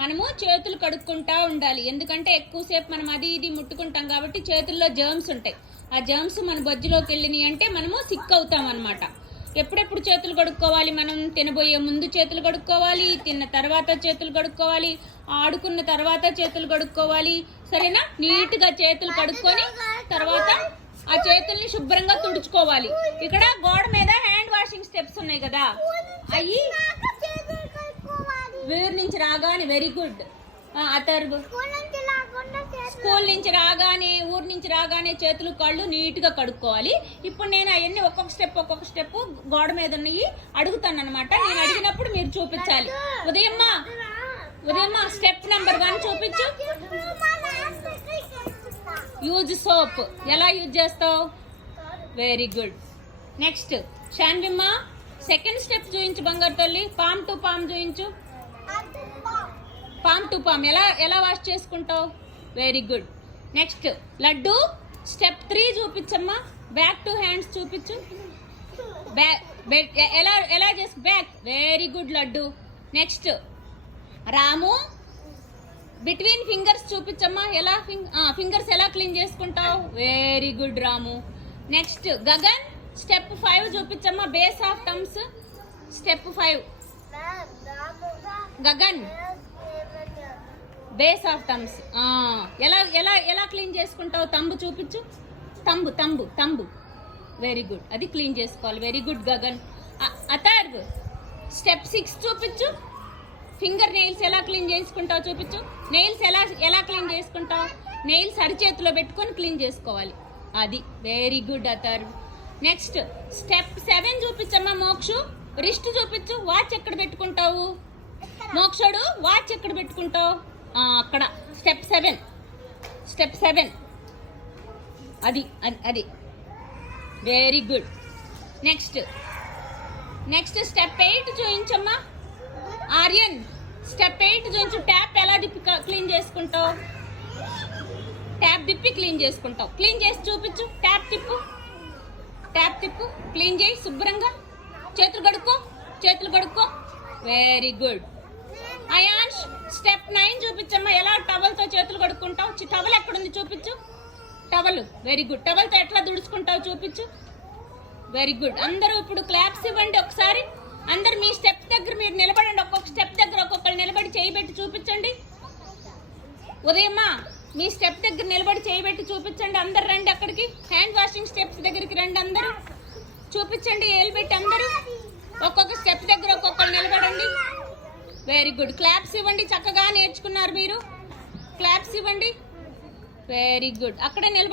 మనము చేతులు కడుక్కుంటా ఉండాలి. ఎందుకంటే ఎక్కువసేపు మనం అది ఇది ముట్టుకుంటాం కాబట్టి చేతుల్లో జర్మ్స్ ఉంటాయి. ఆ జర్మ్స్ మన బొజ్జులోకి వెళ్ళినాయి అంటే మనము సిక్ అవుతాం అనమాట. ఎప్పుడెప్పుడు చేతులు కడుక్కోవాలి? మనం తినబోయే ముందు చేతులు కడుక్కోవాలి, తిన్న తర్వాత చేతులు కడుక్కోవాలి, ఆడుకున్న తర్వాత చేతులు కడుక్కోవాలి. సరేనా? నీట్గా చేతులు కడుక్కొని తర్వాత ఆ చేతుల్ని శుభ్రంగా తుడుచుకోవాలి. ఇక్కడ గోడ మీద హ్యాండ్ వాషింగ్ స్టెప్స్ ఉన్నాయి కదా, అవి ఊరి నుంచి రాగానే వెరీ గుడ్ అతర్బు స్కూల్ నుంచి రాగానే ఊరి నుంచి రాగానే చేతులు కళ్ళు నీట్గా కడుక్కోవాలి. ఇప్పుడు నేను అవన్నీ ఒక్కొక్క స్టెప్ గోడ మీద ఉన్నాయి అడుగుతాను అనమాట. నేను అడిగినప్పుడు మీరు చూపించాలి. ఉదయమ్మా స్టెప్ నెంబర్ 1 చూపించు. Use soap. ఎలా యూజ్ చేస్తావు? Very good. నెక్స్ట్ శాన్విమ్మ సెకండ్ స్టెప్ చూపించు. బంగారు తల్లి పామ్ టు పామ్ చూపించు. పామ్ టు పామ్ ఎలా వాష్ చేసుకుంటావు? Very good. Next Laddu step 3 చూపించమ్మా. బ్యాక్ టు హ్యాండ్స్ చూపించు. ఎలా చేసు back. Very good Laddu. Next Ramu between fingers చూపించమ్మా. ఎలా ఫింగర్స్ ఎలా క్లీన్ చేసుకుంటావు? Very good Ramu. Next Gagan step 5 చూపించమ్మా. Base of thumbs step 5. Gagan base of thumbs ఎలా క్లీన్ చేసుకుంటావు? తంబు చూపించు. తంబు. Very good. అది క్లీన్ చేసుకోవాలి. Very good Gagan. Atharv step 6 చూపించు. ఫింగర్ నెయిల్స్ ఎలా క్లీన్ చేసుకుంటావు చూపించు. నెయిల్స్ ఎలా క్లీన్ చేసుకుంటావు? నెయిల్స్ అరిచేతిలో పెట్టుకొని క్లీన్ చేసుకోవాలి. అది very good Atharv. Next step 7 చూపించమ్మా. మోక్షు రిస్ట్ చూపించు. వాచ్ ఎక్కడ పెట్టుకుంటావు? మోక్షుడు వాచ్ ఎక్కడ పెట్టుకుంటావు? అక్కడ. స్టెప్ 7 అది వెరీ గుడ్. నెక్స్ట్ స్టెప్ 8 చూపించమ్మా. ఆర్యన్ స్టెప్ 8 చూపించు. ట్యాప్ ఎలా తిప్పి క్లీన్ చేసుకుంటావు? ట్యాప్ తిప్పి క్లీన్ చేసుకుంటావు. క్లీన్ చేసి చూపించు. ట్యాప్ తిప్పు క్లీన్ చేయి శుభ్రంగా. చేతులు కడుక్కో. Very good. అయాన్ష్ స్టెప్ 9 చూపించమ్మా. ఎలా టవల్తో చేతులు కడుక్కుంటావు? టవల్ ఎక్కడుంది చూపించు. టవల్. Very good. టవల్తో ఎట్లా దుడుచుకుంటావు చూపించు. Very good. అందరూ ఇప్పుడు క్లాప్స్ ఇవ్వండి ఒకసారి. అందరు మీ స్టెప్ దగ్గర మీరు నిలబడండి. ఒక్కొక్క స్టెప్ దగ్గర ఒక్కొక్కరు నిలబడి చేయబెట్టి చూపించండి. ఉదయమ్మా మీ స్టెప్ దగ్గర నిలబడి చేయబెట్టి చూపించండి. అందరు రండి అక్కడికి. హ్యాండ్ వాషింగ్ స్టెప్స్ దగ్గరికి రండి. అందరూ చూపించండి. ఏలు పెట్టి అందరూ ఒక్కొక్క స్టెప్ దగ్గర ఒక్కొక్కరు నిలబడండి. Very good. క్లాప్స్ ఇవ్వండి. చక్కగా నేర్చుకున్నారు మీరు. క్లాప్స్ ఇవ్వండి. Very good. అక్కడే నిలబడి